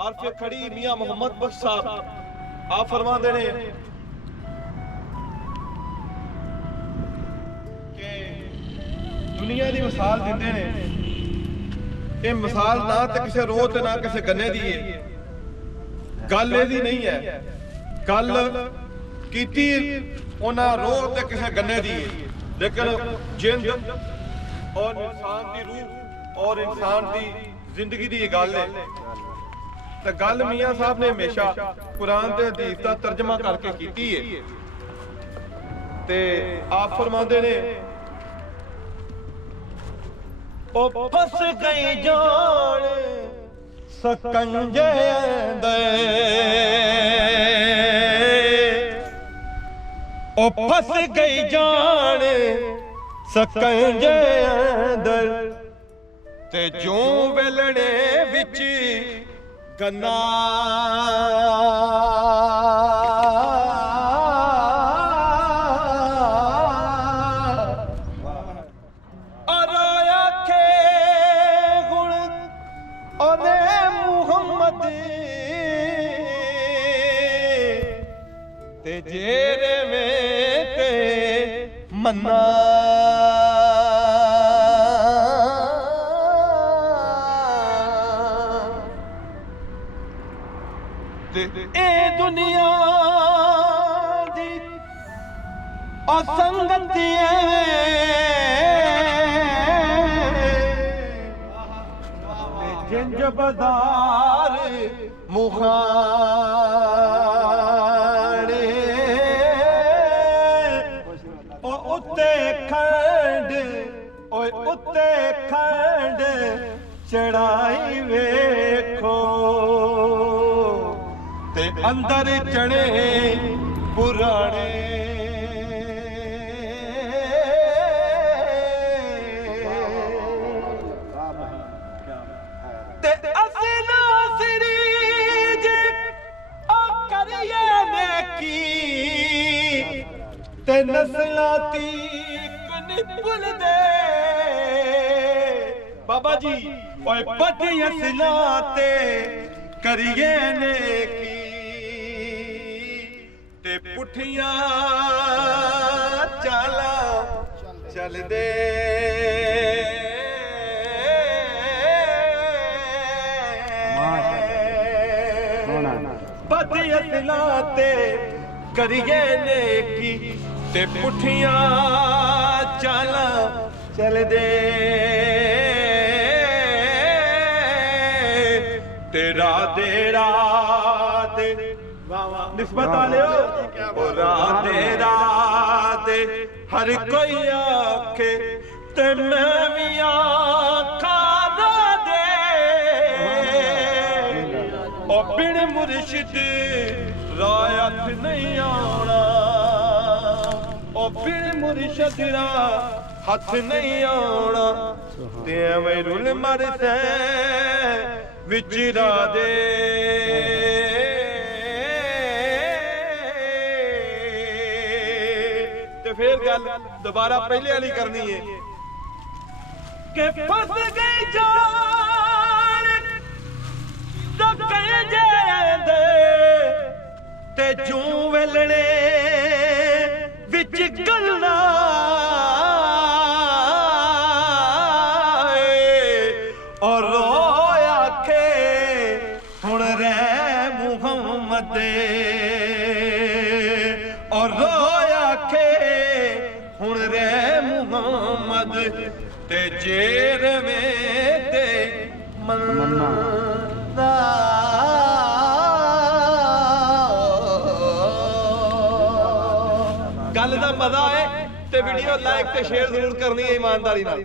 ਆਰਫੇ ਖੜੀ ਮੀਆਂ ਮੁਹੰਮਦ ਬਖਸ਼ ਸਾਹਿਬ ਆਪ ਫਰਮਾਉਂਦੇ ਨੇ ਕਿ ਦੁਨੀਆ ਦੀ ਮਿਸਾਲ ਦਿੰਦੇ ਨੇ। ਇਹ ਮਿਸਾਲ ਨਾ ਤੇ ਕਿਸੇ ਰੋਹ ਤੇ ਨਾ ਕਿਸੇ ਗੰਨੇ ਦੀ ਹੈ। ਗੱਲ ਇਹਦੀ ਨਹੀਂ ਹੈ, ਗੱਲ ਕੀਤੀ ਉਹਨਾਂ ਰੋਹ ਤੇ ਕਿਸੇ ਗੰਨੇ ਦੀ ਹੈ। ਲੇਕਿਨ ਜਿੰਦ ਔਰ ਇਨਸਾਨ ਦੀ रूह और इंसान की जिंदगी की गल है। तो गल मियां साहब ने हमेशा कुरान ते हदीस का तर्जमा करके कीती है। ते आप फरमाते ने ओ फस गई जान सकंजे दे, ओ फस गई जान सकंजे अंदर ते जो वेलणे विच गन्ना अराया के गुण ओने मुहम्मद ते जेरे में ते मन्ना ए दुनिया दी असंगति जिंज बाजार मुखाने उत्ते खंड उत्ते खंड चढ़ाई वेखो ते अंदर चढ़े पुराने ते असना सिरीज ओ करिए ने की ते नस्लाती निपुल दे बाबा जी ओए पटी असलाते करिए ने की ते पुठिया चाला चल दे पति असलाते करिए ने की ते पुठिया चाला चल दे तेरा दे रात निस्बत आले हो राधे राधे हर कोई आखे ते मैं भी आखा दे ओ बिन मुर्शिद रायत नहीं आना ओ बिन मुर्शिद रा हथ नहीं आना ते मैं रुल मरते विच राधे फिर गल दोबारा पहले वाली करनी है कि फस गई जान तो कहे दे ते जू वेलणे विच गलना और रोया के हुण रे मुहम्मद और रोया के हुण रे मुहम्मद ते जेर में ते मन्ना गल दा मजा है ते वीडियो लाइक ते शेयर जरूर करनी है ईमानदारी नाल।